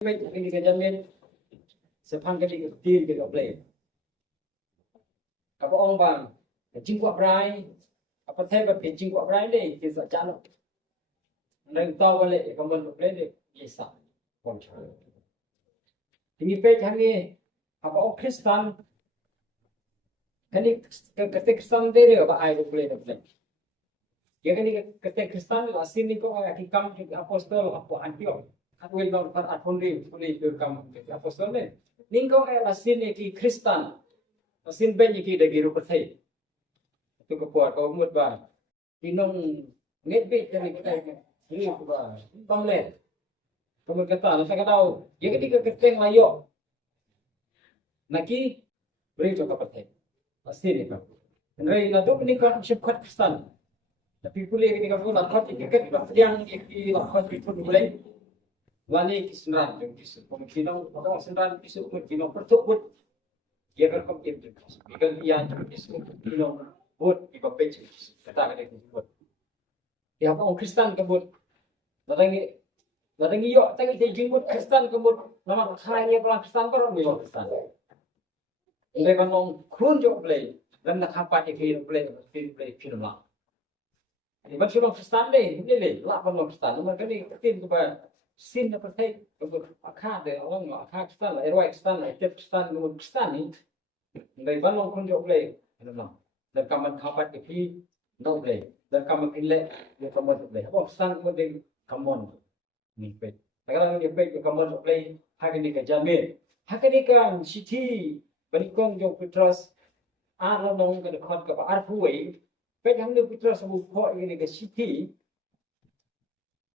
Ini kejadian sepang kali tin ke play. Apa ông bang chính quả brai apa thay vật cái chính quả brai đây thì sợ chán lắm. Nên tao cái lệ còn mình play được gì sợ còn chờ. Ini page hangi apa ông Kristen cái Kristen đây apa ai được play được play. Ya cái Kristen là sin ni ko ay kam apostol apa Antioch. At will not at only to come apostol ne. Ningko ay la sin ki Kristen. Sin ben ki da giru pathai. Tu ko puat ko mut ba. Tinong nget bit ni kita ni ko ba. Pamle. Kamu kata na sa daw. Ya kiti ka keteng layo. Naki beri to ka pathai. Asin ni ka. Ngai na do ni ka sip khat Kristen. Tapi pulih ni ka pun khat ikat ba yang ki la khat bi pun boleh. Wani kisran yung kisu pemkinong orang sendan kisu pemkinong pertukut dia kan kompet ikan ian kisu pemkinong bud iba pece kata kata bud ya apa orang Kristen kebud latangi yo tangi tejing bud Kristen kebud nama khai ni orang Kristen orang mi orang Kristen ini kan orang kurun jo play dan nak apa ni kiri play film lah ini macam orang Kristen deh lah orang Kristen mereka ni tim tu sin na patay kung akha de orang akha Kristen la eroi Kristen la etep Kristen no Kristen ni ngai ban long kun jo play ano no dan kaman khapat ki no play dan kaman pile de kaman play apa Kristen mo de kaman ni pe tagara ni pe kaman play hakini ka jame hakini ka city banikong jo Petrus ano nong ka khot ka ar phuai pe hang de Petrus bu pho ni ka city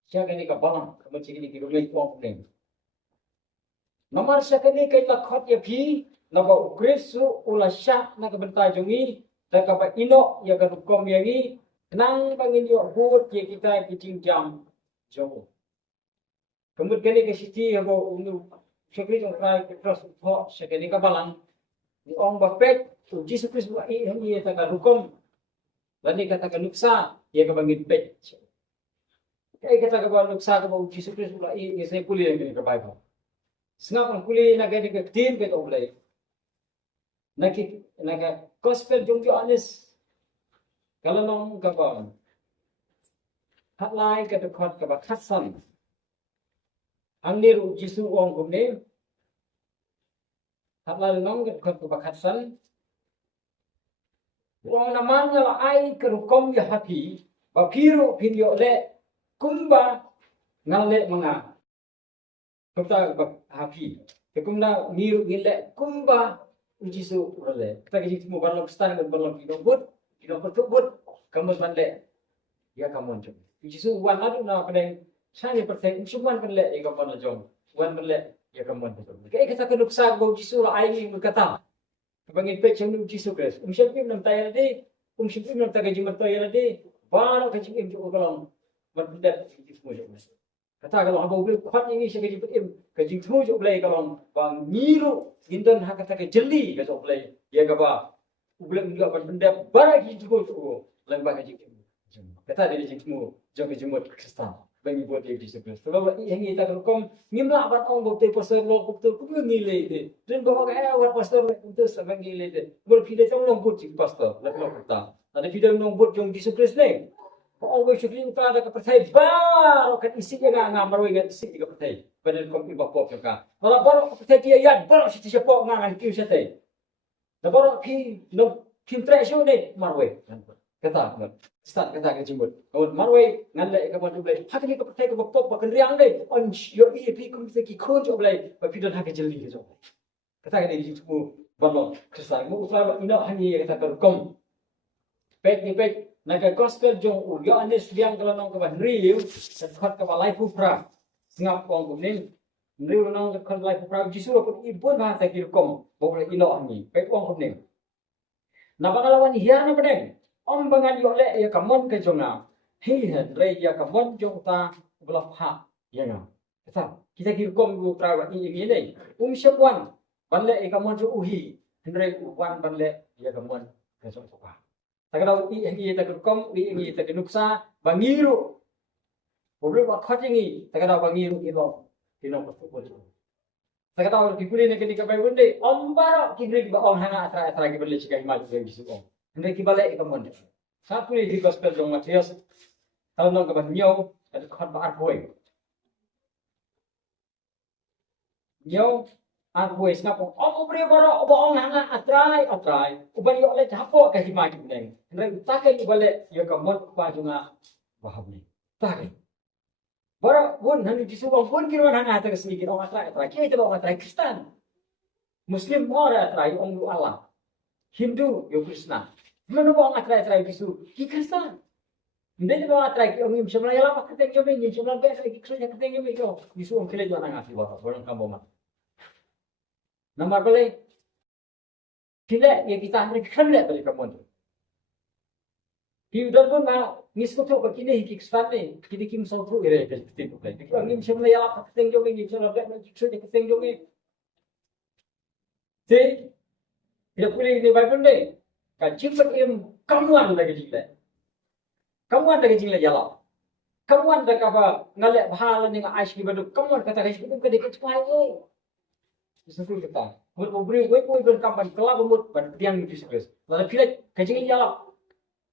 siya ni ka balang kamu cik ni kita boleh kuang kuning. Nomor siya ni kita khot ya pi, naba ukrisu ulasya na kebentai jongi, dan kapa ino ya kadukom yangi, nang bangin yo buat ya kita kicing jam jauh. Kemudian ni ke siti ya bo unu sekali jong kai terus pho siya ni ka balang. Ni ong bapet tu Jesus Kristus wa i ni ta kadukom. Dan ni kata kanuksa ya ka bangin pet. Kaya kita kawan nuksa ka ba Jesus Kristus la i isay puli ang ka Bible. Sngap ang puli na gani ka tin ka oblay. Naka gospel jong honest. Kalau nong ka ba hatlay ka dekot ka ba khasan. Ang niru Jesus ong kumne. Hatlay nong ka dekot ka ba khasan. Wong naman nga ay karukom ya happy. Bapiro pinyo le kumba ngale mga kota happy kumna niru gile kumba ujisu role kita kita mo barlog stan ng barlog kinobut pertubut kamu banle ya kamu jom ujisu wan adu na padeng sani persen usuman banle ya kamu jom wan banle ya kamu jom kaya kita kenuksa go ujisu la ai berkata bangin pe chang ujisu kres syapim nam tayal de syapim nam tagaji matayal de baro kajim im jo kolong Mendak semua jom. Kata kalau hamba boleh kuat ini saya kaji betim. Kaji semua jom boleh kalau bang niru gindan hak kata ke jeli ke jom boleh. Ya kaba. Boleh menjawab benda barak itu tu. Lembah kaji. Kata dia kaji semua jom kaji jemut Kristen. Bagi buat dia disiplin. Sebab yang kita kalau ngimla ban ong bukti pasal lo bukti ku ngile dia. Dan bawa ke awat pasal untuk sebab ngile dia. Boleh pilih jom nombut si pasal. Lalu kata. Ada pilih nombut jom disiplin ni. Kung ang syukli pa da kapatay baro kan isi nga nga maroy nga isi ka patay badal kong iba po ka wala baro kapatay tiya yan baro si siya po nga nga kiyo siya tay na baro ki no kimpresyo ni maroy kata start kata ka jimbot maroy nganle ka mo dublay hakini kapatay ka po pa kan riang day on yo ep kung sa ki kon jo blay pa pidon hakka jeli ka jo kata ka ni mo baro kristal mo usla ina hani kata ka kom pek ni pek naga gospel jong yo anis liang kalau nong kaban riu sekhot ka life upra ngap kong kumning riu nong sekhot life upra jisu pun ibun ha ta kirkom boleh ilo ani pe kong kumning na pangalawan hiya na pedeng om bangan yo le ya kamon ke jonga hi han re ya kamon jong ta belaf ha ya nga kata kita kirkom gu pra wa ini ni syapwan banle ya kamon jo uhi henre wan banle ya kamon ke jong pa Tagalaw i tagakom i taganuksa bangiru. Problem akhat yang tagalaw bangiru ilo. Tino Saya kata kipuli ni ketika bayi bunda, om baru kibri kiba om hana atra kibali jika imal juga bisu om. Hendak kibale ikam bunda. Satu ni di gospel dong Matius. Kalau nong kaban nyau, ada khat ba arboy. Nyau arboy snapo. Om beri baru om hana atrai. Uban yo le japo ke himai bunda. Hendak utakan kibale yo kamon ba junga bahabni. Takai. Baru pun hendak disuruh pun kira hana atra sedikit om atrai. Kita itu om atrai Kristen. Muslim orang atrai om Allah. Hindu yo Kristen. Mana orang atrai bisu? Ki Kristen. Hindi ba atrai ki om imsam la yala pakateng yo men imsam la bes ki Kristen kateng yo men yo. Bisu om kile jo nang asi ba orang kambo ma. Nomor balik. Kile ya kita hendak khamle balik kamon. Ki udah pun na misko to ko kini ki Kristen ni. Kini kim so tu ire ke tin ko. Ki om imsam la yala pakateng yo men imsam la bes ki Kristen kateng yo men. Ti kita pulih di Bible ni. Kan cipet im kamuan lagi jile. Kamuan lagi jile jala. Kamuan dah kapa ngalek bahala ni ngaish ki badu. Kamuan kata kaish ki ke dekat cepai eh. Sesuatu kita. Beri we berkampan kelab mut pada tiang itu sekali. Lalu pilih kajing jala.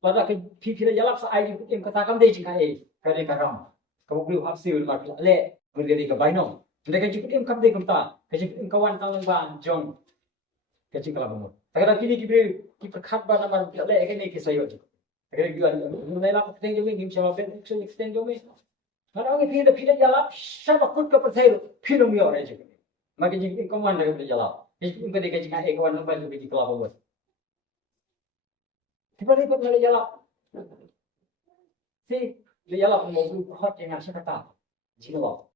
Lalu pilih jala sa ai im kata kam dei jika eh. Kade karam. Kamu beri hapsi ul mak le berdiri ke baino. Mereka cipet im kam dei kumta. Kajing im kawan tangan ban John. Kajing kelab mut. Agar kini kita khat ba nama le ke ni ke sayo je. Agar kita mulai lah keteng jo ngim sama ben keteng jo me. Kalau orang pilih jala siapa kut ke percaya pilih mi orang je. Maka jing kawan dah pilih jala. Ini pun ketika jing ai kawan nombor tu kelab buat. Tiba-tiba pilih jala. Si jala mau hot yang asal kata. Jilo.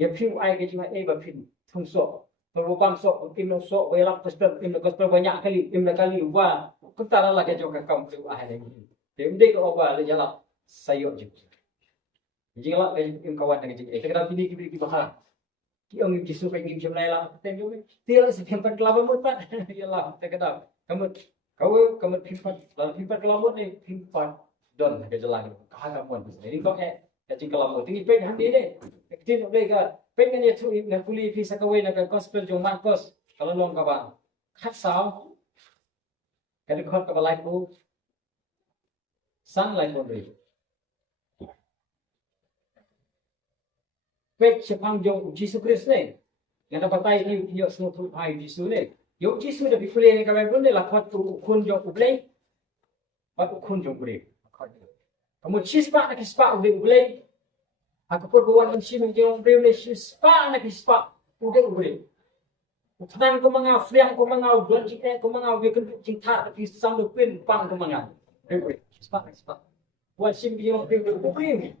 Ya pilih ai ke jing ai ba pilih thungsok. Berubah sok, tim sok, welak gospel banyak kali, kali ubah. Kita lah kerja kamu tu ahli ini. Tim dek ubah le jalan sayur je. Jadi lah tim kawan dengan jadi. Kita pilih kita bahar. Kita orang jisu pengen macam lain lah. Tim juga. Tiada sepempat kelapa mut pak. Yalah, kita kata kamu pimpat, lalu pimpat kelapa ni pimpat don kerja lain. Kahar kamu. Ini kau kacing kelapa. Tinggi peng handi ni. Kecil mereka. Pengen dia tu nak kulit pisah kawin nak gospel jom Marcos kalau long kawan kat sao kalau kau kawan light tu sunlight pun beri pek sepang jom Jesus Christ ni yang dapat tahu ni dia semua tu hai Jesus ni yo Jesus dah dipilih ni kawan pun ni lakukan tu kun jom ubelai atau kun jom beri kamu cispa nak cispa ubelai aku pun buat mesin yang beri spa nak spa udah beri. Tenang kau mengau, friang kau mengau, belanja kau mengau, dia kena cinta tapi sambil pin pang kau mengau. Beri spa nak spa. Buat sim yang beri.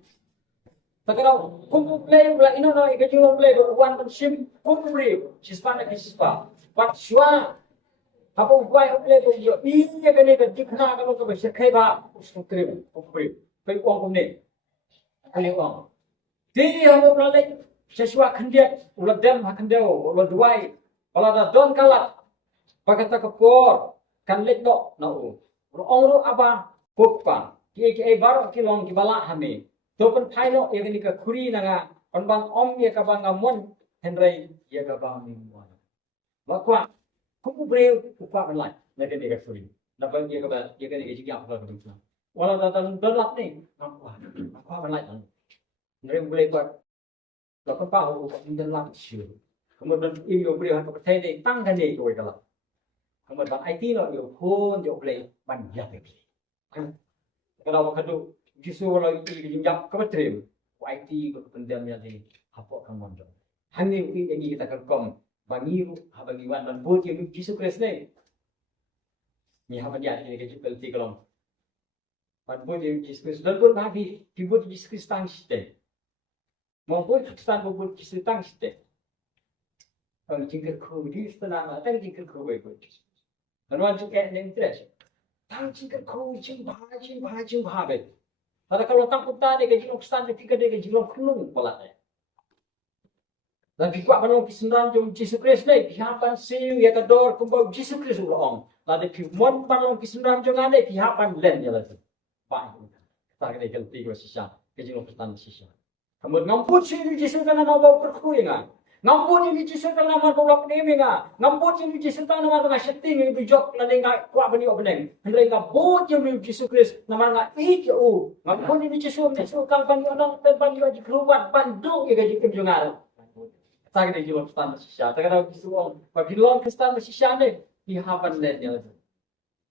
Tak kalau kau play pula ini nak ikut jual play buat mesin kau beri spa nak spa. Buat shua apa buat play tu dia ini kena dikena kalau kau bersekai bah usah kirim kau beri. Beri uang kau ni. Kali uang. Jadi kamu balik sesuatu kendiat, ulat dem kendiau, ulat duai, kalau ada don kalat, pakai tak kepor, kan lek dok, nau, orang apa, bukpan, kiai baru kilong kibala hame, topen paino yang ini ke kuri nanga, konbang om ya kabang ngamon, Henry ya kabang mingguan, makwa, kupu breu kupa benlai, mereka ni ke kuri, dapat dia kabang, dia kan dia juga apa betul, walau datang berat ni, makwa benlai kan. Mereka boleh buat lapan tahu dan langsung. Kemudian ini boleh hantar percaya ni tangkan ni kau kalau. Kemudian IT lo yo pun yo boleh banyak lagi. Kalau waktu justru kalau ini jam kebetulan IT kemudian jadi apa kamu jom. Hanya ini kita kerkom bangiru habangiwan dan buat yang justru keras ni. Ni haban jadi ni kerja pelti kalau. Buat yang justru dan pun bagi dibuat justru stang sistem. Maupun Kristen maupun Kristen kita. Kalau jingkir kau di istana, tak jingkir kau baik. Lalu juga yang interest. Tak jingkir kau jingkah baik. Tapi kalau tak putar dia kerja Kristen, dia fikir dia kerja kunung pula. Dan fikir apa Kristen jom Jesus Christ ni, pihapan siu ya kador kumbau Jesus Christ ulang. Lalu fikir mon panon Kristen jom ada pihapan len jalan tu. Baik. Tak kena kelti kau sisa, kerja Kristen sisa. Kemudian ngampun si Jesus kan nak bawa perkuingan. Ngampun ini Yesus kan nama tolak ni menga. Ngampun ini Yesus kan nama tengah setting ni bijak la denga kuat bani obneng. Hendai ngabut yang Yesus Kristus nama nga itu. Ngampun ini Yesus kan bani orang bani aja kerubat bandung ya gaji kenjongal. Tak ada jiwa Kristen Malaysia. Tak ada Yesus bagi long Kristen Malaysia ni di haban len ya.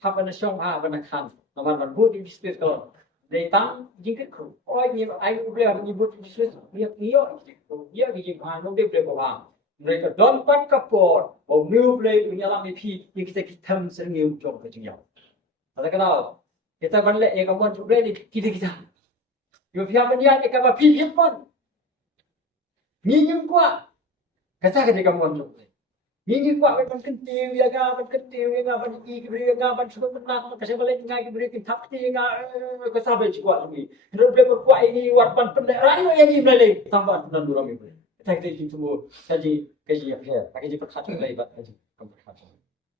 Haban syong haban kan. Nama ngabut ini Yesus kalau datang jingkat kru. Oh ini ayo boleh menyebut Yesus dia dia bijak anu dia boleh bawa. Mereka dompet kapor, oh new boleh menyalami pi yang kita hitam sering jom kejengnya. Ada kenal kita balik yang kawan tu boleh kita. Yo pihak dia kawan pi pun. Minum kuat. Kata kawan tu. Minum kuat memang kentil ya kan i beri ban sudah menang kasi balik ngai beri tak ti ngai kesabai kuat lagi. Hendak boleh berkuat ini warpan pendek rayu yang ini boleh tambah dan durami boleh. Kita kita semua kaji apa? Kaji perkhidmatan lagi bat kaji perkhidmatan.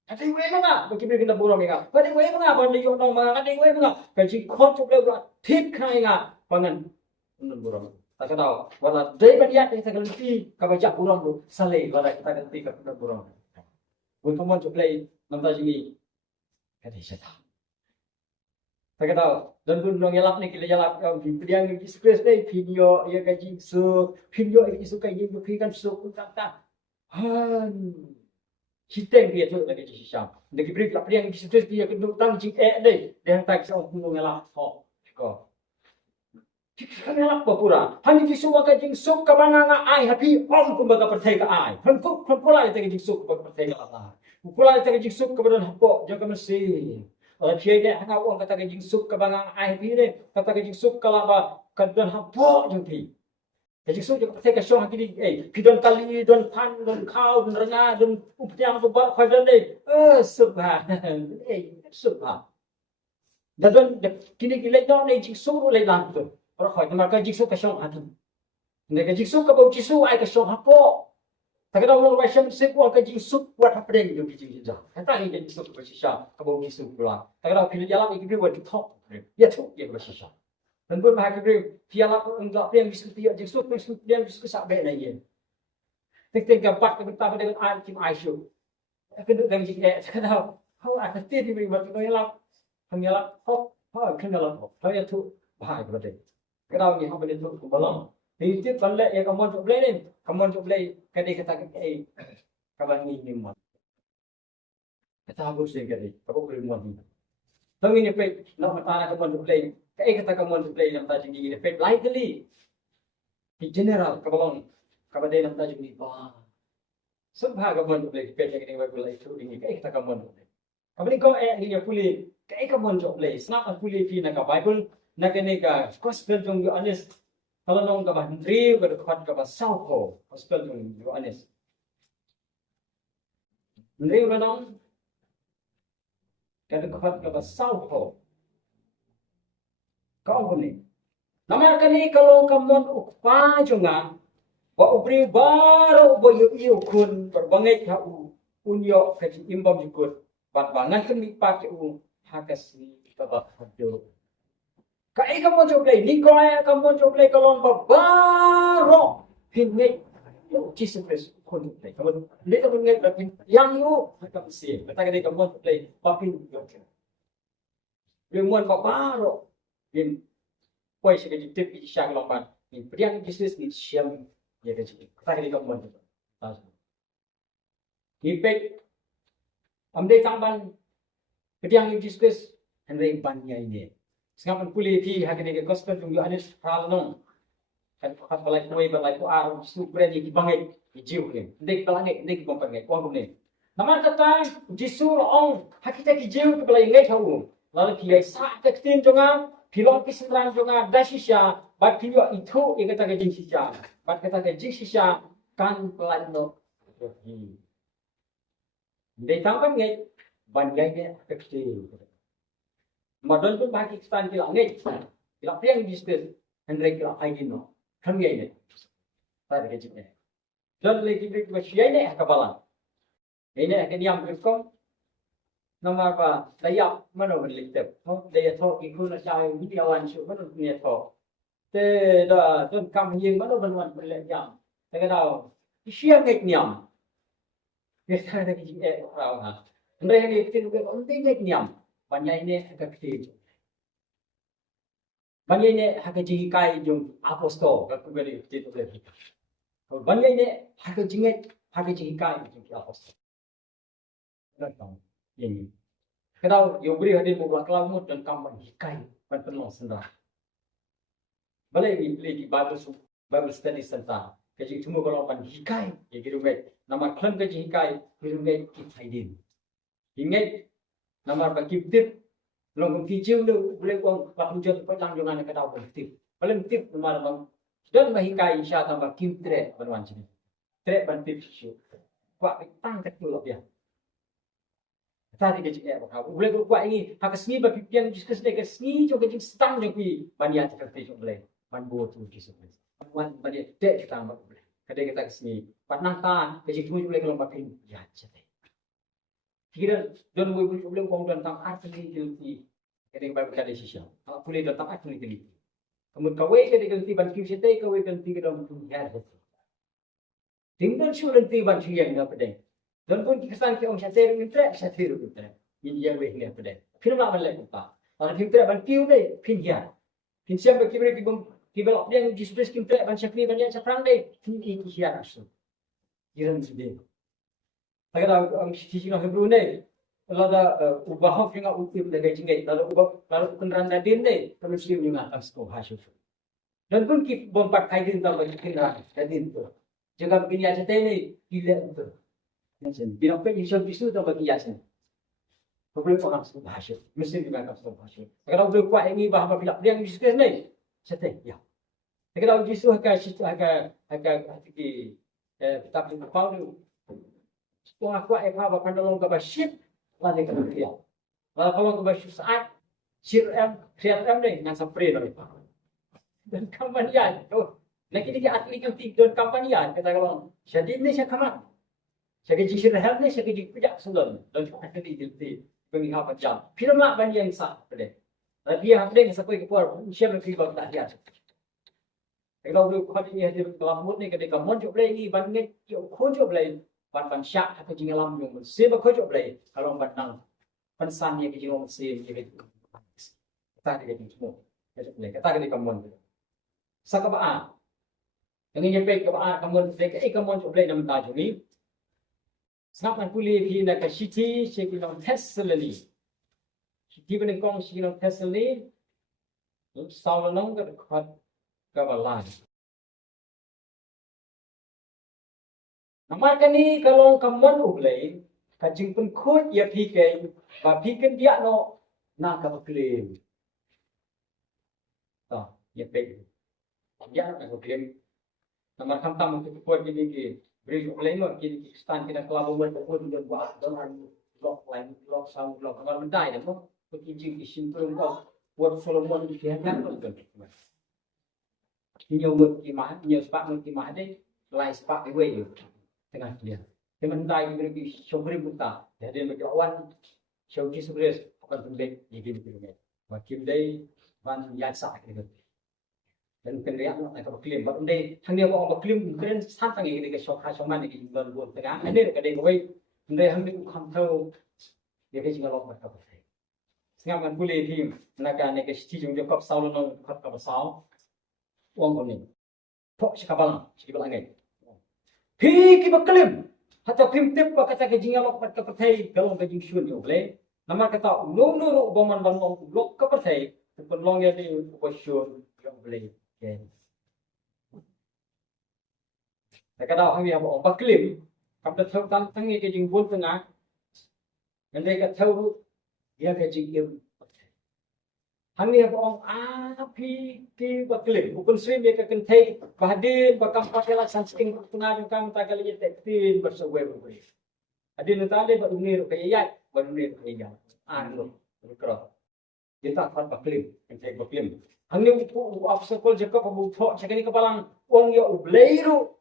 Ada yang mana? Bagi beri kita burung ingat. Ada yang mana? Bagi orang mana? Ada yang mana? Kaji kau cuba boleh tip kai ingat. Pangan burung. Tak tahu. Wala day banyak kita ganti kabajak burung tu saleh wala kita ganti kabajak burung. Untuk mon cuba nampak jadi kadi syaitan. Tak tahu. Dan pun orang elak ni kita elak yang Yesus ni video ya kaji su video itu kaji bukan su kata han hiteng dia tu lagi sisa. Nak beri pelak yang Yesus dia kena tang jing ni dia tak bisa orang elak ho. Ko kami apa pura? Hani Yesus kaji su kabanga ai happy om kumbaga percaya ai. Hanku pula itu kaji su kumbaga percaya Allah. Pula itu kaji su kepada hapo jaga mesin. Dia ni hanga orang kata kajing sup ke bangang ai pi ni kata kajing sup kalau apa kadan hapo jeng pi kajing sup juga pakai kasong haki pidon kali don pan don kau don renga don uptiang buat khadan ni subhan subhan dan kini gilai don ni jing sup lai lang tu orang khoi kamar kajing sup kasong hatu ni kajing sup ke bau jisu ai kasong hapo. Tak ada orang macam sebuah kaji sup buat apa yang dia bikin je. Kata ni jadi sup bersisa, kabau sup pula. Tak ada pilih jalan ini buat top. Ya tu dia bersisa. Dan pun mahal kiri piala enggak yang bisa dia jadi sup dia bisa sampai lagi. Tek gambar ke betapa dengan tim Aisyah. Kedua dan jika tak ada, how ada tiada di buat pengelak, hop, pengelak hop. Saya tu bahaya betul. Kalau ni hop itu belum. Itu balik yang kamu cuba ni, kamu cuba kadai kata kawan ni mah. Kata aku sih kadai, aku boleh mah ni. Tapi ni pek, nak mata kamu cuba, kadai kata kamu cuba yang tadi ni pek likely. Di general kawan kadai yang tadi ni bah. Sebab kamu cuba pek yang ni bagus lagi tu ini kadai kata kamu cuba. Kamu ni kau ni pulih, kadai kamu cuba. Senang pulih pi nak Bible, nak ni ka gospel jong honest. Kalau nong kabah hendri berdekat kabah sauko hospital tu anes. Hendri nong berdekat kabah sauko. Kau ni. Nama kani kalau kamu ukpa junga, wa ubri baru boyu iu kun berbangai kau unyo kaji imbam jukut. Bangan kami pakai hakasi kabah hadu. Kai kamu coba ni kau kamu coba kalau baru hingai Yesus Kristus kon ni kamu ni kamu ingat tapi yang you kamu sih kata kita kamu coba tapi yang muan baru yang kau sih kerja tip isyak lompat ni priang Yesus ni siam ya kerja kata kita kamu coba ni pek ambil tamban priang Yesus hendak banyak ini. Sekarang pulih di hari ni gospel tunggu anis hal nong. Kan kau balai kue balai kuar super ni dibangai hijau ni. Dek balai dek bompangai kuang ni. Nama kata jisu ong hakita hijau tu balai ngai tahu. Lalu dia sak tekstin jonga, pilon pisran jonga dasisya. Bat pilio itu yang kata jinsisya. Bat kata jinsisya kan pelano. Dek tampan ngai bangai ni tekstin. Madon pun bagi Pakistan kila ngai, kila piang bisnes, Henry kila ayin no, kami ini, pada kecilnya. Dan lagi kita ini kapalan, ini akan yang berkom, nama apa? Daya mana berlipat, daya thok ikut nasihat ini awan syuk mana punya thok. Dah tuan kami yang mana berbuat berlipat, tak tahu. Siya ngek niam. Kita ada kiji orang ha. Andai ni kita juga penting ngek niam. Banyak ini agak kecil. Banyak ini agak jikai jung apostol. Kalau beri kita boleh. Banyak ini agak jinget agak jikai jung apostol. Datang ini. Kalau yang beri hadir buat kelamut dan kampan hikai penuh sendiri. Balai ni beli Bible study tentang kaji cuma kalau pan hikai ya gitu kan. Nama klan kaji hikai gitu kan kita idin. Ingat nama bagi tip long kicau tu boleh uang papunjat petang jangan kata apa tip. Paling tip nama bang dan mahikai insya tambah kimtre penuan sini. Tre ban tip siu. Kuat petang ketul dia. Tadi kaji boleh kuat ini hak seni bagi pian diskus ni seni juga kaji setang jadi banyak seperti itu boleh. Manbo tu diskus. Wan banyak dek kita ambak boleh. Kadang kita kesini, patnah tan, kaji cuma boleh kalau makin ya jadi. Kira don boleh uang tentang arti guilty. Kadang baru kada sisa. Kalau boleh tentang arti guilty. Kemudian kawai kada guilty ban kiu sete kawai guilty kada dunia ada. Tinggal sudah guilty ban kiu yang apa deh. Dan pun kesan kiu orang sete minta sete minta. Ini yang boleh apa deh. Kira nak balik kita. Kalau kita ban kiu deh, pinjam. Pinjam bagi mereka Kibel dia disebut kimple ban syakri ban dia caprang deh. Ini kisah asal. Jiran sedih. Agak ang sisi ng Hebrew ni. Lada ubah nga utip na gayjingay. Lalo kenran na din deh. Kemudian juga ang sekolah hasil. Dan pun kita bompak kain din tahu kenran na din tu. Jaga begini aja teh ni gila tu. Nanti binapa isu tahu bagi yasin. Boleh orang sekolah hasil. Mesti juga ang sekolah hasil. Kalau boleh kuat ini bahawa bila dia yang diskus ni. Sete, ya. Kalau jisu agak hati tapi kau tu, sekolah aku apa pandang ke basit, lagi ke dia. Lalu kalau ke basit saat siram ni yang sampai lagi. Dan kampanye tu, lagi dia atlet yang tiga kampanye kata kalau jadi ni saya kamat, saya kerja siram ni saya kerja pijak sebelum dan saya kerja di pengihap jam. Film nak banyak yang sah pada. Dia hamil sampai ke puar, siapa yang kibang tak dia. Kalau lu kau ni hadir dalam mood ni ketika monjuk boleh ni banding yo kojok boleh ban syak atau jingalam yang seba kojok boleh kalau bandang pensan yang kijing mesti jadi kita dia semua jadi boleh kata ketika mon sakaba yang ini pe kaba kamu dek kamu boleh nama tajuk ni sangat pulih di nak city sekitar Tesla ni city ni kong sekitar Tesla ni sawl nong ke kabalan. Nama kini kalau kamu ulai, kajing pun kut ya pikir, pikir dia no nak klaim. Toh, ya pikir. Dia nak klaim. Nama kamu untuk kut ini ki, beri ulai no kini stand kita kelabang berpukul dan buat dengan blok lain, blok sound, blok kalau mendai dah no, kajing isim pun kau buat Solomon di sini kan betul. Nhiều mực thì mà nhiều spot mực thì mà đấy lại spot cái way tengah dia. Teman tay beri syukur buta. Jadi mereka awan syukur syukur akan tunduk di game. Makin day van yasa gitu. Dan kendian nak kalau klaim, baru day thằng dia mau klaim keren sát thằng ini ke syok syok mana gitu buat tengah. Ini kedai kau day hang dia bukan tahu dia ke tinggal apa apa. Sekarang boleh tim nak ni ke sisi jumpa kap saul nong kap saul. Uang kau ni, tok sekabalang, sekabalang ni. Hei kita klaim, hatta primitif kata kejingan lok kat kepercayai kalau kejing syun ni boleh. Nama kata ulung baman bangun lok kepercayai, terpelong ya di syun yang boleh. Kata orang yang bawa klaim, kapten tahu tangi kejing bun tengah, dan dia kata tahu dia kejing dia. Hang ni orang api di baklip, bukan swim dia akan take bahadir, bakam pakai laksan sing tengah jangkang tak kali tekstil bersesuai berbeda. Adil nanti ada dunia kaya dunia kaya. Anu, berkerah. Dia tak faham baklip, take baklip. Hang ni obstacle jaka pembuka, cakap ni kepalang orang yang ubleiru,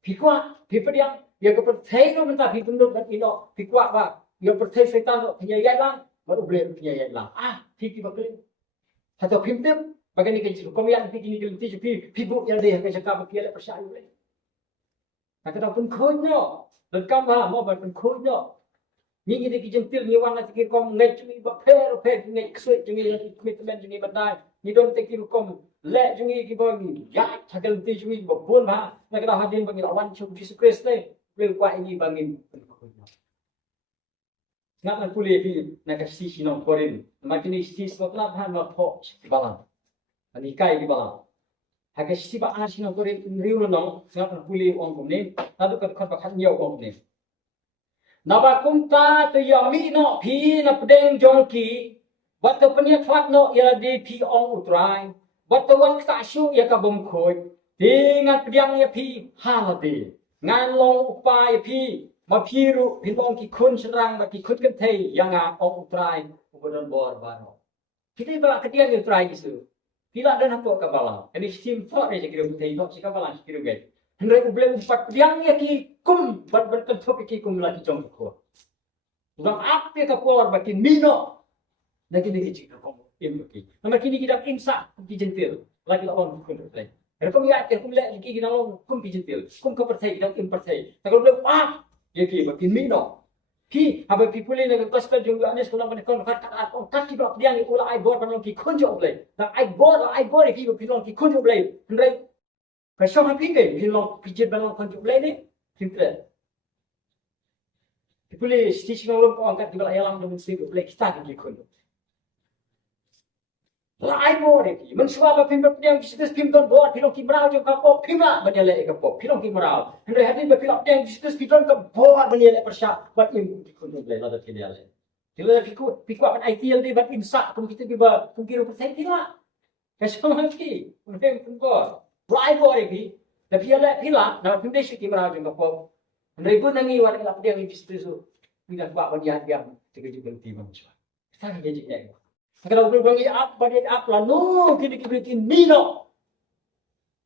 pikwa, pipediang, dia kepercayaan mentah pitunduk dan ino, pikwa ba, dia percaya setan penyayat lang, baru ubleiru penyayat lang. Fikir baklip. Atau pimpin, bagaimana kerja? Kami yang fikir ni kerja, pibu yang dia kerja kau fikir le percaya boleh. Kata penkunya, dan kamu mau penkunya. Ni kita jentil ni wana tikir kom ngai cungi ba per ngai ksui cungi lagi komitmen cungi badai. Ni don tikir kom le cungi ki ba ni ya chagal ti cungi ba bon ba. Na kada hadin bagi lawan cu Yesus Kristus ni. Bel kwa ini bangin penkunya. Ngat na puli fi na kasi sinong korin. Makin isti sokla ba na po balang. Ani kai di balang. Haga si ba ana sinong korin riu no ngat na puli ong kom ni. Nadu kat khat ba khat nyau ong ni. Naba kumta tu yami no pi na pedeng jongki. Wat tu penya klak no ya di pi ong utrai. Wat tu wat ka syu ya ka bom khoi. Ti ngat pedang ya pi halati. Ngan long upa ya pi. Ma piru pilong ki kun serang ba ki kun kan thei yang a ong utrai ubodon bor bano. Kita bala ketian utrai isu. Pila dan apa ka bala. Ini sim thot ni kira thei no sika bala kira gai. Hendrai ublem empat pedang ya ki kum bat kentop ki kum lagi jong ko. Ulang ape ka por ba ki mino. Lagi ni ki ka kom imki. Nama kini kita insa ki jentil. Lagi lawan kun play. Rekom ya kum le ki ginalong kum ki jentil. Kum ka perthai kita im perthai. Takon le ya ki ba ki mino. Ki haba ki puli na gospel jong ga nes kulang kon kat kat on kat ki blok diang ula ai bor ban ki kun jo play. Na ai bor ki ba pilong ki kun jo play. Hendrai Kasih apa pinggir, pilong pijat balong konjuk lain ni, simple. Boleh stitching orang kau angkat di bawah alam dengan sibuk boleh kita pergi kun. Lai mo lagi, mensuap apa pinggir yang kita pinggir buat pilong kimrau jom kapok pimla menyalek kapok pilong kimrau. Hendak hadir berpilong yang kita pinggir buat menyalek persyak buat yang kun boleh lalu tidak lain. Bila pikuk apa ideal dia buat imsak, kita tiba kira persen tidak. Kasih lagi, mungkin pinggir. Lai mo lagi, tapi ada pila, nama pinggir si kimrau jom kapok. Ribu nangi wadah lap dia ni bisnis tu. Tidak buat bagian yang terkejut berhenti manusia. Kita ni jadinya. Kalau berbagi apa bagian apa no kini bikin mino.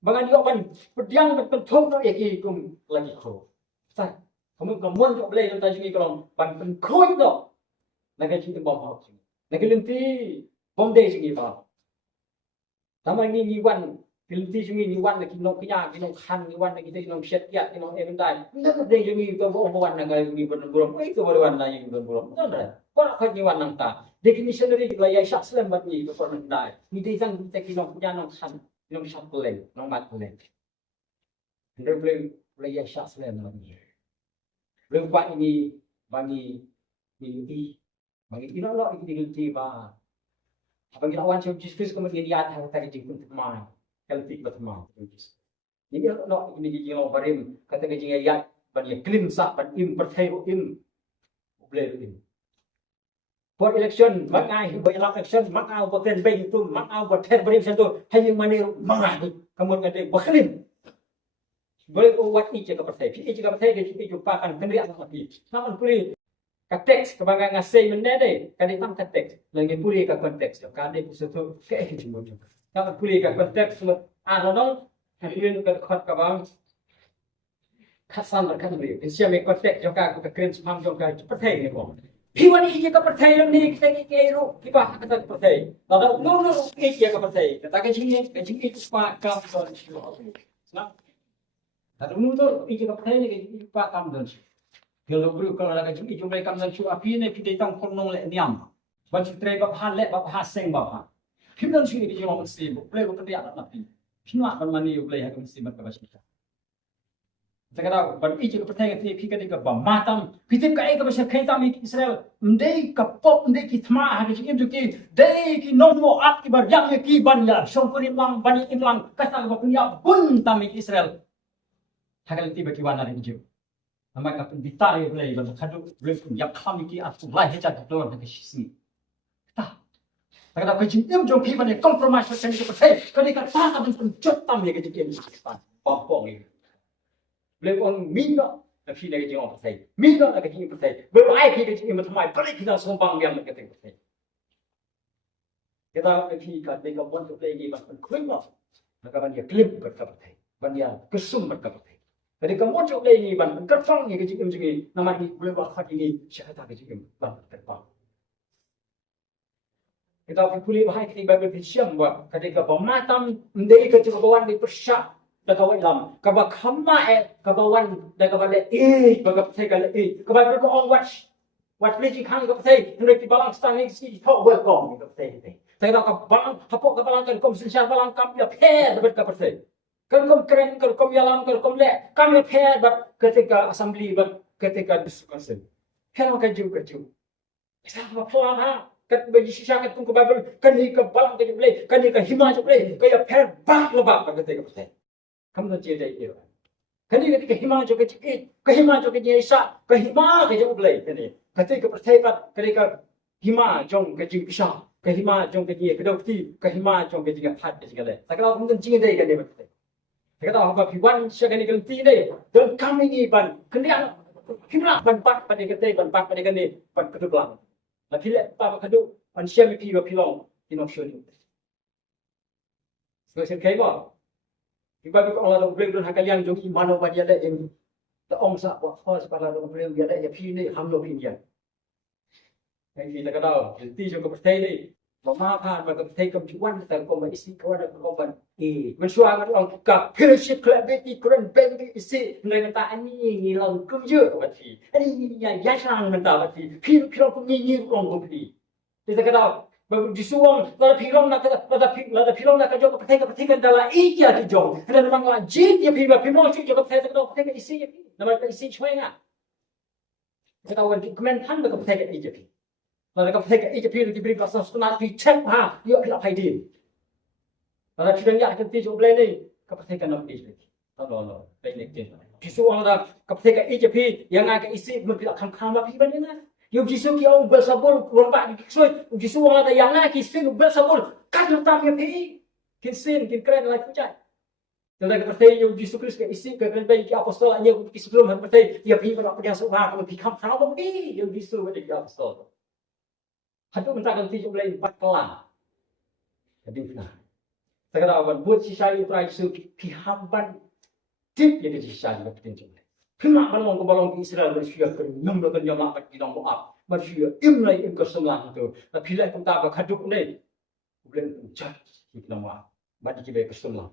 Bangan juga pan pediang berpentung no ya kum lagi kau. Kita kamu kamuan juga boleh kita jadi kalau pan penkoi no. Lagi jadi bom hot. Lagi lenti bom day jadi bom. Sama ini wan Pilih jungi ni wan lagi nong kenya, nong khan ni wan lagi kita nong syetiat, nong emendai. Kita berdeng jungi itu bawa wan naga jungi berburam. Itu bawa wan lagi berburam. Tidak. Kalau kau ni wan nang ta, definitionary kita ya syak selam bagi itu pun emendai. Ni dia yang kita nong punya nong khan, nong syapuleng, nong matuleng. Kita boleh ya syak selam lagi. Boleh buat ini bagi ini, bagi kita lo ini kita bah. Apa kita wan Yesus Kristus kemudian dia ada tadi jemput mana? Keltik bertemu. Jadi nak ini jadi orang barim kata kerja ayat bagi klaim sah bagi percaya im boleh im. For election makai buat election makai buat campaign itu makai buat barim sentuh hanya mana marah kemudian kata berklaim. Boleh buat ini jika percaya. Ini jika percaya kita jumpakan kendrian lagi. Namun boleh konteks kebagai ngasih mana deh. Kalau tam konteks lagi boleh ke konteks. Kalau dia sesuatu kehidupan juga. Kalau boleh ke konteks semua dong, hadirin ke kot kabang kasan berkat beri. Siapa konteks juga aku keren semam juga percaya ni kok. Piwan ini juga percaya ni kita kira kita kata percaya. Lalu no ini juga percaya. Kata kecing itu pak kam don. Nah, lalu no ini juga percaya ni pak kam don. Kalau beri kalau ada kecing itu mereka kam don api ni kita tang konong le niam. Banci tray bapa le bapa seng bapa. Kita sini di jalan mesti boleh bekerja alat nabi. Kita akan mani boleh hakim mesti berkebas kita. Sekarang bagi itu pertanyaan kita ketika bamatam kita kaya kebas kita mi Israel mendai kapok mendai kita mah hari ini juga dari kita nomo at kibar yang kita banyak songkuri imlang bani imlang kata kebakunya pun tamik Israel. Hakal tiba kiwana hari ini. Nama kapun ditari boleh lalu kadu boleh pun yang kami kita atu lahir jadi doang hari sini. Kalau kecil im jom pi mana kompromis macam itu percaya. Kalau kita tak akan pencut tam ya kecil im Pakistan. Pompong ini. Boleh orang minda tapi lagi jangan percaya. Minda lagi jangan percaya. Berbaik kita im macam balik kita sombang yang kita percaya. Kita kita dengan buat tu lagi macam kelima. Maka banyak klip berkata. Banyak kesum berkata. Jadi kamu coba lagi banyak kerfang ya kecil im juga. Nama ini boleh buat ini syaitan kecil im banyak kerfang. Kita boleh bahaya ketika Bible bersiam buat ketika pematam mendai kecukupan di persyak da ka wai lam ka ba khamma ka ba wan da ka ba le ba ka thai ka le ka ba ko on wat le ji khang ka thai re ki balang stan ni si tho wa ko ka thai thai ra ka balang hapo ka balang kan kom sin sha balang kam ya phe da ka thai kan kom keren kan kom yalam kan kom le kam ya phe ba ketika assembly ba ketika discussion kan ka ju sa ba phla ha kat ba ji sha kat ku ba kan ni ka balang ka le kan ni ka hima ju le ka ya phe ba lo ba ka thai ka thai kam na che dai yo kan ni ka hima ju ka hima ju ka ji sa ka hima ka ju le kan ni ketika thai ba ketika hima jong ka ji sha ka hima jong ka ji ka do ti ka hima jong ka ji ka phat ka ji ka le ta ka kom ji dai ka ni ba kita tahu apa piwan sekali ganti ni dan kami ni ban kendian himla ban pat pada kita ban pat pada kini ban kedua belang. Lagi le apa kedua ban siapa pi ba pilong pinong syuri. Sekali kai ba. Iba ko Allah dong beli kalian jong iman ba dia le em. Ta ong sa wa khos pada dong beli dia le ya pi ni ham lo pi dia. Hai kita kata ganti jong ko pertai ni. Mama phan ba ko pertai kam chuan ta ko ma isi ko da ko banมันช่วยกันออกกับเพื่อนชิดแคลบที่คนเป็นสิในมันตาอันนี้นี่เราก็เยอะบางทีอันนี้ยังยัชางมันตาบางทีพี่เราก็มีลองก็พี่ที่จะกระดาบางทีส่วนเราพี่ลองนักเราพี่ลองนักก็ยกประเทศกันแต่ละอีกอย่างที่จงแต่บางวันจีนยังพี่แบบพี่น้องช่วยยกประเทศกันประเทศกันอีสินั่นมันอีสิช่วยงะแต่เราวันที่คอมเมนต์ทันกับประเทศกันอีกพี่เรากับประเทศกันอีกพี่เราที่บริการศาสนาที่เช็คมาเยอะพี่เราให้ดีKalau kita lihat nanti jumlah ni, kepercayaan nak di Allah, baik ni. Jisu orang kepercayaan EJP yang agak isi memiliki kham api benda na. Yung jisu ki orang bersabul rompak di kisoi, jisu orang ada yang lagi sin bersabul kan letak api. Kinsin, kin keren lagi pucat. Kalau kepercayaan yung jisu Kristus isi keren baik apostolnya sebelum kepercayaan dia pergi pada perjalanan suha kalau kham api yung jisu pada apostol. Hatu minta ganti jumlah 4 kelang. Jadi nah. Sekarang buat sisa itu Yesus pihamban tip yang sisa yang penting. Kena balong ke balong Israel bersyukur ke nyam lakukan jamaah kat kita maaf. Bersyukur imlai im kesembilan itu. Tapi lah kita berkaduk ni. Bukan jat kita maaf. Bagi kita kesembilan.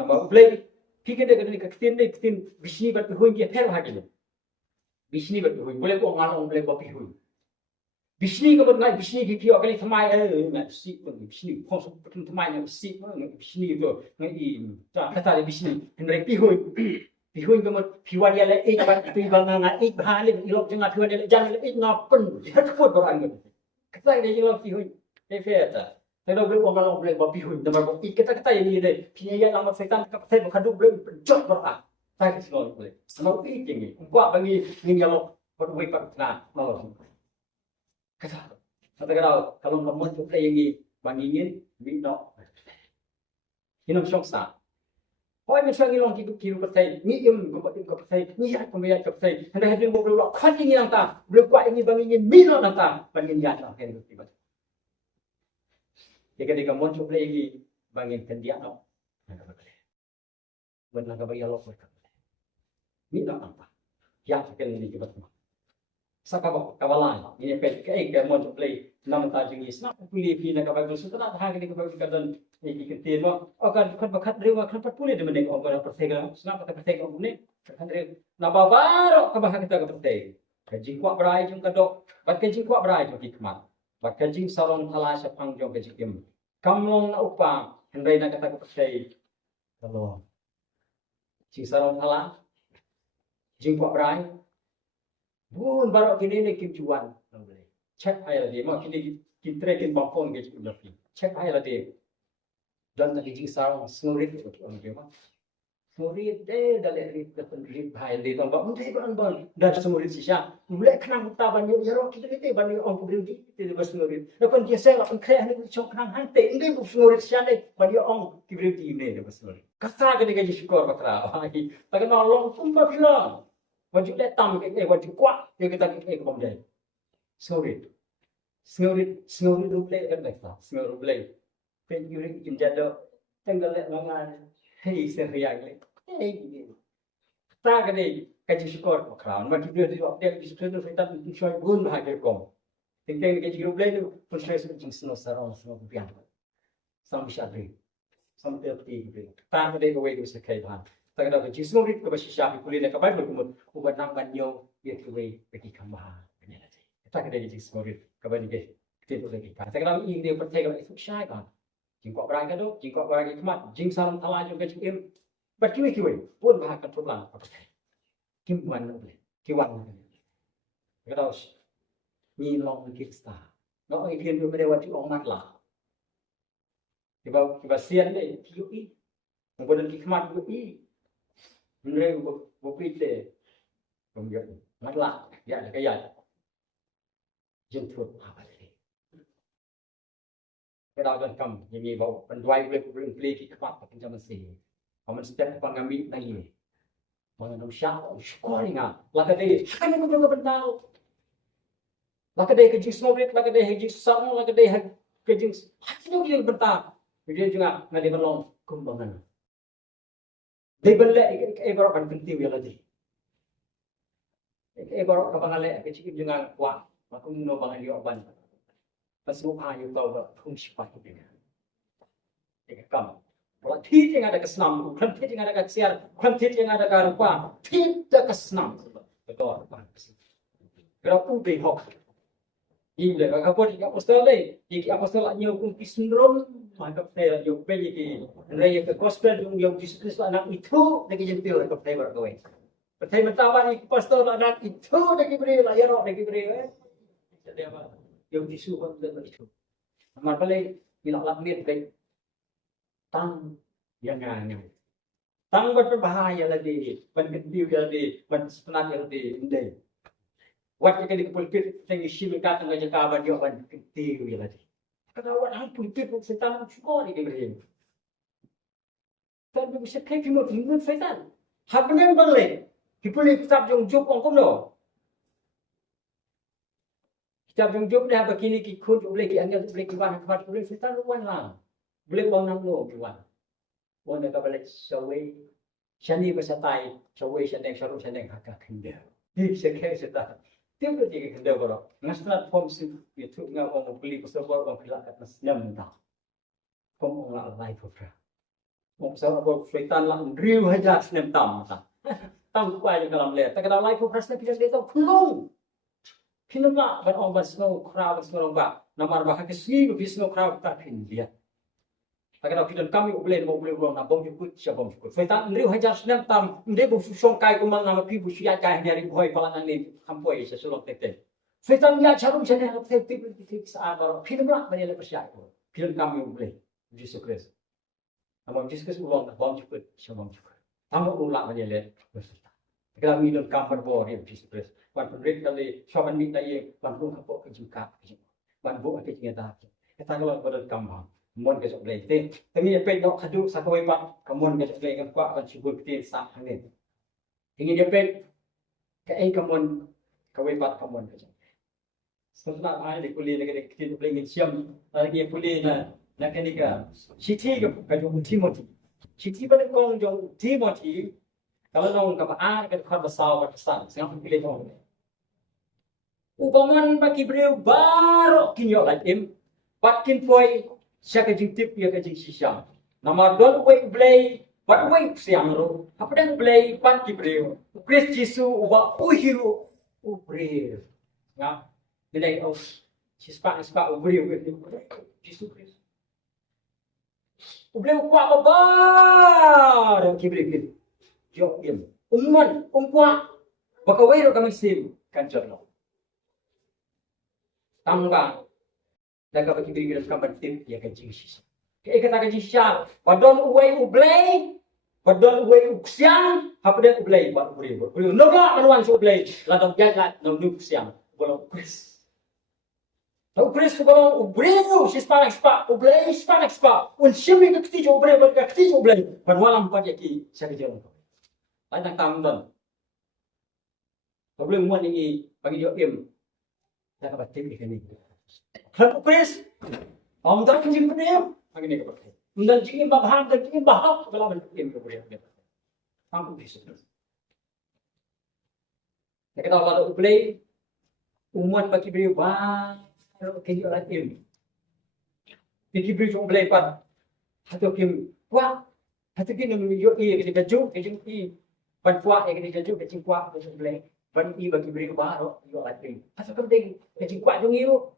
Nama boleh fikir dia kena ketin bisni berpihuin dia ter lagi. Bisni berpihuin boleh buat ngalong boleh buat pihuin. Bisni ke benar bisni kita kali thamai nak si bisni konsum betul thamai nak si bisni itu ngai kata bisni hendak pihuin ke piwan ya le ban piwan nganga ban le ilok jangan piwan le jangan le ngapen takut orang itu kata dia ilok pihuin efeta kalau boleh orang boleh pihuin nama kata ini le pinya lama setan kata berkadu boleh jot berah saya semua boleh mau tinggi kuat bagi ngiyalo berwei patna mau kata kalau ngomong tu play yang bangingin minok hinam syoksa hoi men syang ilong kiru pertai ni ko pertai ni ya ko ya pertai hendak hadir mo blok khan ini lang ta blok kwa ini bangingin minok lang ta bangin ya lang hen tiba ketika mon tu play yang bangin kendia no benar ka bayar lo minok lang ta ya ken ni kibat Sakabok kawalan ini PKI ke mon play nama tajung is nak pilih pilih nak bagus setelah hang ini kebagus kadan ini ketin mo akan kan bakat rewa kan patpulih de mendeng orang pertega senap kata pertega umne kan re na babaro kabah kita ke pertega kajing kuat berai jung kadok bat kajing kuat berai jung hikmat bat kajing salon thala sapang jung kajing kim kamlong na upang hendai nak kata ke pertega kalau jing salon thala jing kuat berai Bun baru kini ni kim cuan, cek ayat dia, mak kini kita kin bangkong ke cukup lebih, cek ayat dia, dan tadi jing sarong snorit itu orang dia mak, snorit dalam rib kepen rib ayat dia tambah, mungkin bang dan snorit sisa, mulai kenang kita banyak ya roh kita ni banyak orang kubur di kita bas snorit, lepas dia saya lakukan kerja ni cok kenang hantai, ini kubur snorit sisa ni banyak orang kubur di ini bas snorit, kata kini gaji syukur bakra, tak kenal long pun bilang. Wajib datang ke wajib kuat dia kata ke kemudian snorit ruble kan dah snorit ruble pen yurik kim jado tanggal mangan hei seriak le hei ta ke ni kaji syukur kran wajib dia dia syukur tu kita syukur gun bahagia kom tinggal kaji ruble tu pun saya sujud seno sarong seno pian sam bisyadri sampai tiga. Tanpa dia kawai tu sekai Tuhan. Tak ada kerja semua itu kebersih pulih dan kabar berkumur. Ubat nampan yo dia kawai pergi kambah. Tak ada kerja semua itu kabar dia kita lagi. Tak ada ini dia percaya kalau itu syai kan. Jingkok berang kado, jingkok berang kemat, jing salam talah juga jing. Berkiwi pun bahkan pulang apa. Kiwan boleh, kiwan. Kita harus nyilong kita. Nó ý kiến của mình là ông mặt là thì bà xiên đấy thiếu ý một lần cái mặt thiếu ý mình đây một cái để công việc mặt lạ vậy là cái gì dân thuộc cái đó dân cầm như bảo mình quay về play cái mặt của chúng mình xì còn mình sẽ còn ngắm bị này gì mà nó sao quá đi ngà là cái gì hai mươi người bên tao Lakaday kajing smorit, lakaday kajing sang, lakaday kajing hati yang berta. Dia juga ngali balong kumbangan. Dia bela ebarok kan penting dia lagi. Ebarok kapangale kajing juga kuat. Makum no bangan dia oban. Pasuk ayu kau berfung siapa dia. Dia kam. Kalau tidak ada kesenam, kan tidak ada kesiar, kan tidak ada karupa, tidak kesenam. Betul. Kalau ubi hok. Ile apa di apostol ni? Di apostol hanya hukum sindrom, maka saya yo pergi ke raya ke gospel yang Yesus Kristus anak itu lagi jadi pior ke saya berkawin. Percaya mentawar ni apostol anak itu lagi beri layar lagi beri. Jadi apa? Yang disuruh dan itu. Amal paling bila laknit baik tang yang ngane. Tang berbahaya lagi, pengendiu lagi, penat lagi, ndai. Waktu kali pulpit yang isi mereka tengah jangka dia ban kecil dia lagi. Kata awak hang pulpit setan suka ni dia. Tapi bisa kayak gimana setan. Habnen balik. Dipulih kitab jong job orang kono. Kitab jong job dah begini kikut boleh dianggap boleh kiwan kiwan boleh setan luan lah. Boleh bang nang lo kiwan. Wan dah balik sawe. Shani bersatai, sawe sandeng sarung sandeng hakak kenda. Di sekali setan. Tiap lagi kita berok. Nasional form itu ngah orang beli pasal orang pilih kat nasional mentah. Form orang lain pun. Orang pasal orang sultan lah drill hajar nasional mentah. Tahu apa yang dalam leher. Tak ada lain pun nasional pilih dia tahu penuh. Penuh lah. Ban orang snow crowd snow ba. Nama bahasa kesini snow crowd tak pindah. Tak ada kita kami boleh nak bom cukup siapa bom cukup. Sultan drill hajar nasional tam. Dia bersusung kai kumang nama pibu siapa kai dari boy palangan ni. Hampoi sesulok tete. Sultan ya carum sana tete saat baru film lah bagi lepas siapa. Film kami boleh. Yesus Kristus. Nama Yesus Kristus ulang bom cukup siapa bom cukup. Tamu ulang bagi lepas sultan. Kita minum kamar bor Yesus Kristus. Wan pendek kali siapa minta ye wan pun kapok kejuka. Wan bu ada tinggal. Kita kalau pada kamar. Kemudian besok belajar. Tapi apa yang nak kadu sakawai pak. Kemudian besok belajar kuat akan syukur kita sah angin. Ingin dia pek. Kain kemudian kawai pak kemudian. Setelah ada kuliah lagi kita belajar siam. Lagi kuliah nak kini kan. Citi ke kajong Timothy. Citi pada kong jong Timothy. Kalau nong kapal ke kau besar besar. Sekarang pilih kong. Upaman bagi beliau baru kini lagi. Pakin poi. Siapa jintip dia kajing sisa. Nama don way play, what way siang ro. Apa dan play pan kibreu. Chris Jisu uba uhiru ubreu. Ngap. Dilai oh sispa ubreu Jisu Chris. Ubreu kuat babar kibreu. Jo yem. Umman kuat. Bakawai ro kami sim kancerno. Tangga daga bagi diri kita sekarang tim dia akan jingsi. Kita akan jingsi. Padon uai ublay, padon uai uksiang, apa dia ublay, buat ublay. Noga anuan si ublay, ladang jagat, nong uksiang, bolong Chris. Tahu Chris bolong ublay, si sepanak sepak, ublay sepanak sepak. Unsimi ketiga ublay, ketiga ublay. Panwalam pada ki saya jalan. Ladang tangdon. Kalau muat ini bagi dia dah dapat tim ikan ini. Kalau Chris, om tak jing punya, begini ke pakai. Dan jingin baham, dan jingin baham, kalau menjing ke punya. Aku bisa. Kita kalau play, umat bagi beliau baru kini orang tim. Bagi beliau cuma play pan, atau kim kuat. Hati kita menunjuk kita kejuk i. Ban kuat kita kejuk kecing kuat kita boleh. Ban i bagi beri baru yo hati. Asal penting kecing kuat jong iru.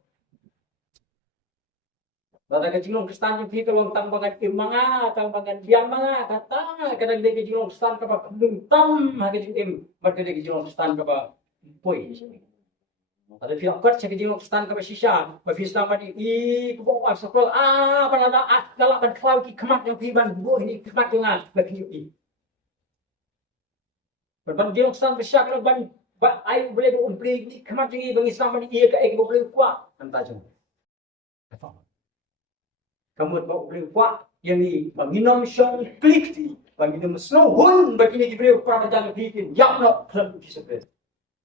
Bada kecing long Kristen yang kita long tambangan imanga, tambangan biamanga, kata kadang dia kecing long Kristen kapa tam kecing im, bar dia kecing long Kristen kapa poi. Ada pihak kuat saya kecing long Kristen kapa sisa, bafisna madi I kubo asakol panada galak ban klau ki kemat yang piban bo ini kemat dengan bagi I. Ban kecing long Kristen besar kalau ban ai boleh umpli ni kemat ini bang Islam madi ia ke boleh kuat anta jong. Kamu mau beli kuat yang ni minum song klik di, minum snow hun bagi ni beli kuat jangan bikin yang nak kelab kisah.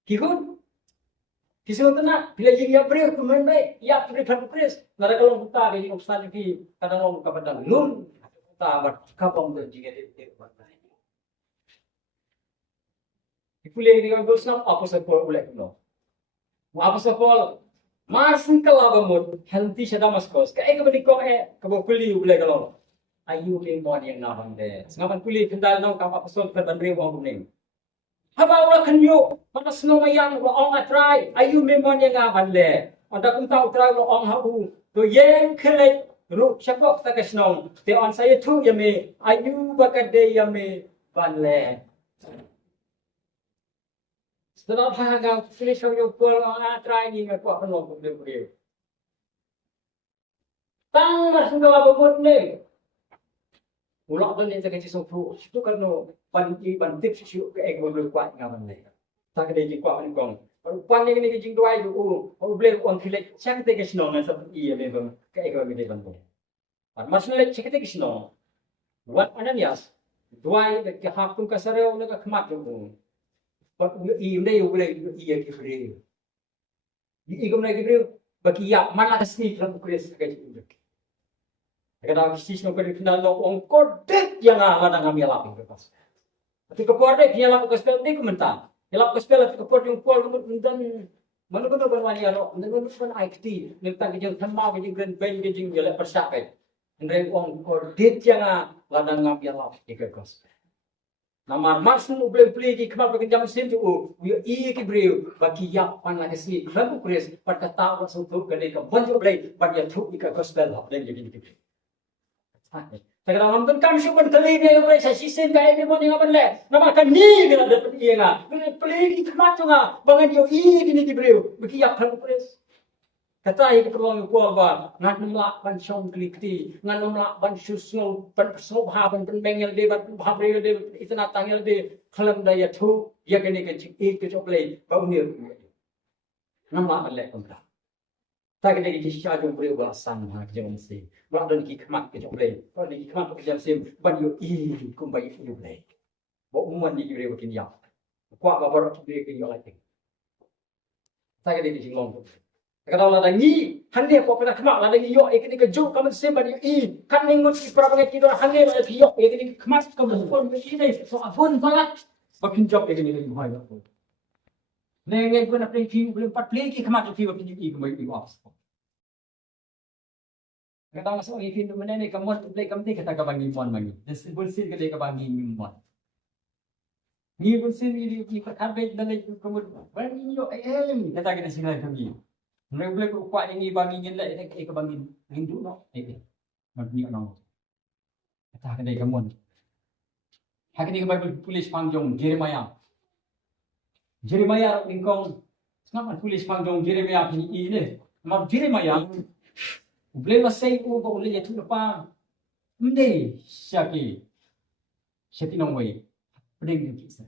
Kikun, kisah mana? Bila jadi yang beli pemain baik, ya beli kelab pres. Nara kalau kita jadi usaha lagi, kadang orang kapan dah lun, kita amat kapang berjigit itu. Ikulah ini kan bersama apa sepol ulek no. Apa sepol? Masih kalau bamut, henti sedang maskos. Kayak kebeli kau kebau kuli boleh kalau. Ayu lemon yang nabang deh. Sengaman kuli kendal nong kapal pesol terbandri wang kuning. Haba ulah kenyu, mana snow mayang lo atrai. Ayu lemon yang nabang deh. Anda pun tahu trai lo hau. Tu yang kelai ruk syakok tak kesnong. Te on saya tu yame. Ayu bakat deh yame banle. Setelah hanggang finish ang yung pull ang try ni nga po ano ko de. Tang mas nga babot ni. Ulak ko din sa kasi so pro. Ito kano pan tip siyo ka ek mo kwat nga man lay. Ta ka di kwat ni kong. Pan ni ni jing duai ju o ble on filek chang te kasi no nga sa iya me bang ka ek mo de ban po. Mas nila check te kasi no. Wat ananias. Duai ke hakun ka sareo na ka khamat yo. But im day boleh iya kibri. Di igam na kibri bagi ya mana kasih dalam kures kaji itu. Kadang bisnis nak kena final nak ongkor dek yang ada kami alami bekas. Tapi kepor dek yang laku kespel dek komentar. Yang laku kespel tapi kepor yang kual kemudian mana kena berwani alo. Mana kena IT. Nilai kejeng thamau kejeng grand bank kejeng jalan persakai. Nilai ongkor dek yang ada kami alami bekas. Namar marsun uble di kemal bagi jam sen tu iya ki breu bagi yak pan la kesi lagu pres par kata wa suntuk gade ka banjo uble par ya thu ika gospel hab den jadi ki tagara nonton kam shu ban kali ni uble sa sisen ka ni mon ngaban le nama kan ni bila dapat iya nga play ki kemat tu nga bangan yo iya ki ni ki breu bagi yak pan pres kata ai ke perlu ko ba ngan nomla ban song klikti ngan nomla ban susno ban sob ha ban bengel de ban bhabre de itna tangel de khalam da ya thu ya ke ni ke ek ke chople ba unir nama alle kontra ta ke ni ki sha jong bre ba sang ha ke jong si ba don ki khmat ke chople ba ni ki khmat ke jam sim ban yo I kum ba yu le ba umman ni ki bre ba kin ya kwa ba ba ke ke yo lai ta ke ni ki jong kalau ada ni, hanya kau pernah kemak ada ni yo, ekini kejuk kamu sembah di kan ningut di perabang kita hanya ada yo, ekini kemak kamu pun ini so apun banget, makin job ekini lagi mahal aku. Nengen pun nak play boleh 4 play ki kemak tu makin kembali di off. Kata masuk ini tu mana ni kamu play kamu kata kabangi mon mangi, desibul sin kata kabangi mon. Ni pun sin ni perkabet dan lagi kamu, bangi yo kata kita singai kami. Mereka boleh kuat ini bangin lah, ke bangin rindu no, macam no. Kata kena kamu. Hak ini Bible tulis panjang Jeremiah. Jeremiah lingkong, kenapa tulis panjang Jeremiah ini? Mak Jeremiah boleh masai boleh jatuh depan. Mending siapa nongoi, pedeng kita.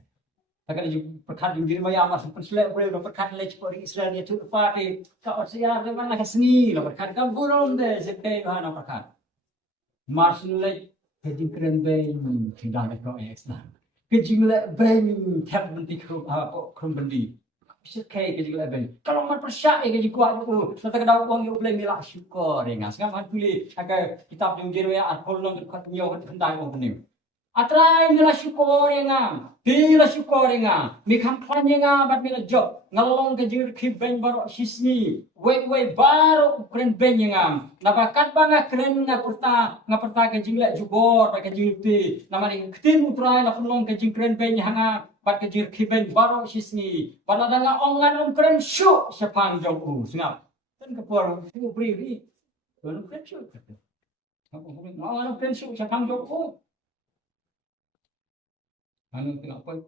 Akan perkat di Jeremiah masuk penselek boleh perkat lagi pada Israel dia tu parti kau siapa yang mana kesini lah perkat kan burung deh sekai mana perkat masuk lagi kejing keren bayi tidak ada kau Islam kejing lagi bayi tap nanti kau kau bendi sekai kejing lagi bayi kalau man persyak kejing kuat tu nanti kena uang yang boleh milah syukur dengan sekarang man pilih agar kitab yang Jeremiah kalau nak dekat nyawa kendai orang ni Atrai mila syukur nga, pila syukur nga, mi kamplan nga bat mila job, ngalong ka jir kibeng baro sisni, wei baro kren ben nga, nabakat ba nga kren nga perta ka jingla jubor ba ka jingti, namani ketin utrai la pulong ka jing kren ben nga, bat ka jir kibeng baro sisni, pada nga ongan kren syu syapang jong u, singap. Tan ka por, tu bri, kren syu. Ongan kren syu syapang jong u. Anong tinapay?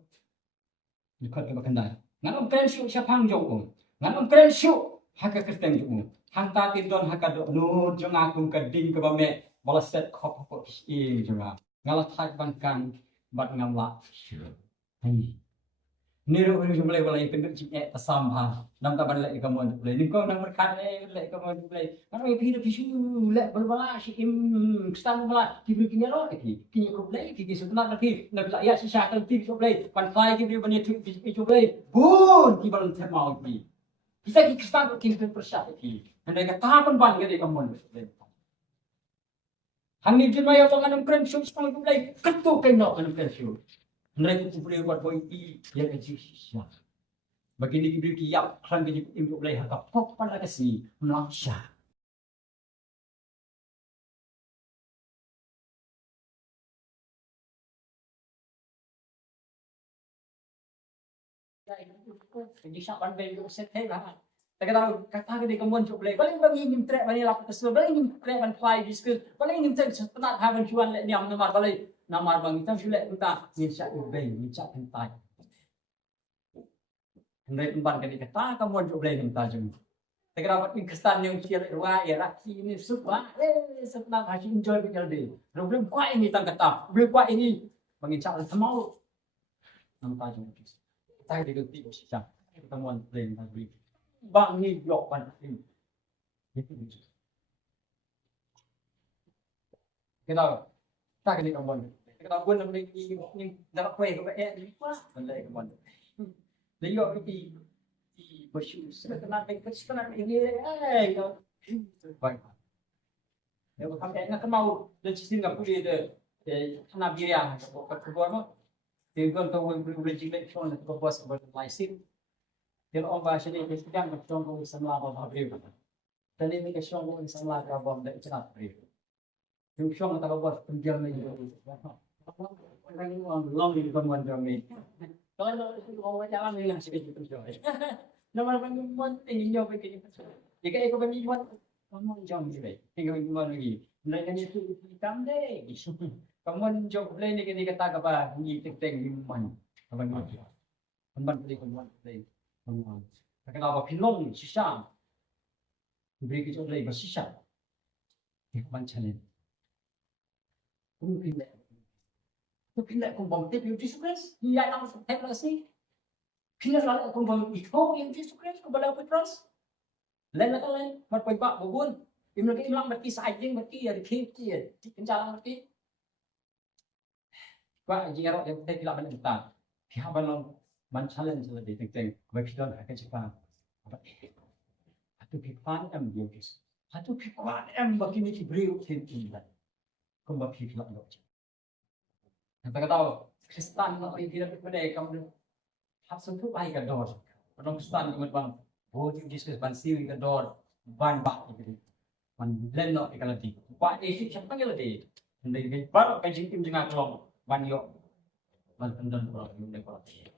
Likat ka bakandai. Nganong prensyo siya pang joko. Nganong prensyo haka kristeng joko. Hanta tidon haka do no jong akong kading ka ba me balaset kop kop jonga. Ngalat hak bangkan bat ngamla. Hai. Niru ulu jumlai wala yang pendek cipnya tasambah. Nam taban lek kamu untuk play. Ningko nang berkat lek kamu untuk play. Kan we pidu pisu lek berbala si stam bala kibri kinya lo lagi. Kinya ko play kiki sunat lagi. Nak bila ya si syakal ti ko play. Pan fly kibri bani tu ko play. Bun kibal termau ki. Bisa ki kristan ki persat ki. Andai kata pun ban gede kamu untuk play. Hang ni jumaya panganam kren show spang ko play. Ketu kena kanam kren show. Mereka boleh buat boy yang exists. Bagi ni kita kiap kerana kita improve boleh hakap pop pada kasi melaksa. Jadi siapa yang set lah. Tahu kata kita kemudian cuba boleh. Paling bagi ingin trek bagi lapar tersebut. Paling ingin trek bagi fly diskus. Paling ingin trek penat haven cuan lek niam nomor paling. Namar bang kita sulit kita mincat ubay, mincat hentai. Hendak umpan kali kata kamu juga boleh minta jeng. Tapi dapat kestan yang kira dua ya laki ini suka, senang hati enjoy betul deh. Belum kuat ini tang kata, belum kuat ini mengincat semau. Nampak jeng. Kita hidup di usia ketemuan plain tadi. Bang ni yok pan ini. Itu. Kita tak kena kawan. Kita pun nak ni nak kuih ke ni apa? Benda kawan. Dia pergi di bersyukur sebenarnya sebenarnya ini kau. Baik. Ya kami nak mau dan sisi nak boleh de tanah biria ke keluar mah. Dia kan tahu boleh jilat phone ke bos ke license. Dia orang bahasa ni dia sedang macam kau semula apa beri. Dan ini ke syong kau semula ke bom dah cepat beri. Yung syong tak buat penjam ni. Orang long di depan macam ni. Kalau orang jalan ni lah sikit penjam. Nama pengumuman tinggi jauh begini. Jika ikut pengumuman, kamu jauh ni baik. Tinggal pengumuman lagi. Mereka ni tu hitam deh. Kamu jauh play ni kini kata apa? Ni teng pengumuman. Apa ni? Pengumuman play pengumuman play. Pengumuman. Kenapa pilong sisa? Beri kita play bersisa. Macam ni. Pindah kumpul tip yang disukres, dia nak teknologi. Pindah lalu kumpul itu yang disukres, kepada petros. Lain atau lain, berpikir bubun. Imlek imlek berki sajeng berki ya dikit ya, kencalang berki. Pak jero yang tidak tidak menentang. Pihak balon challenge lebih tentang kebaikan akan cepat. Atau pikiran biologis. Atau pikiran begini diberi tindakan. Kembali pihak logik. Kita tahu Kristen orang tidak berbeda kamu harus tu baik ke dor. Orang Kristen kamu bang, boleh diskus bansiwi ke dor, ban bah gitu. Man blend nak ikan lagi. Pak ini siapa yang lagi? Hendak baru kajian tim jangan kelong ban yo. Man pendon orang yang dekat.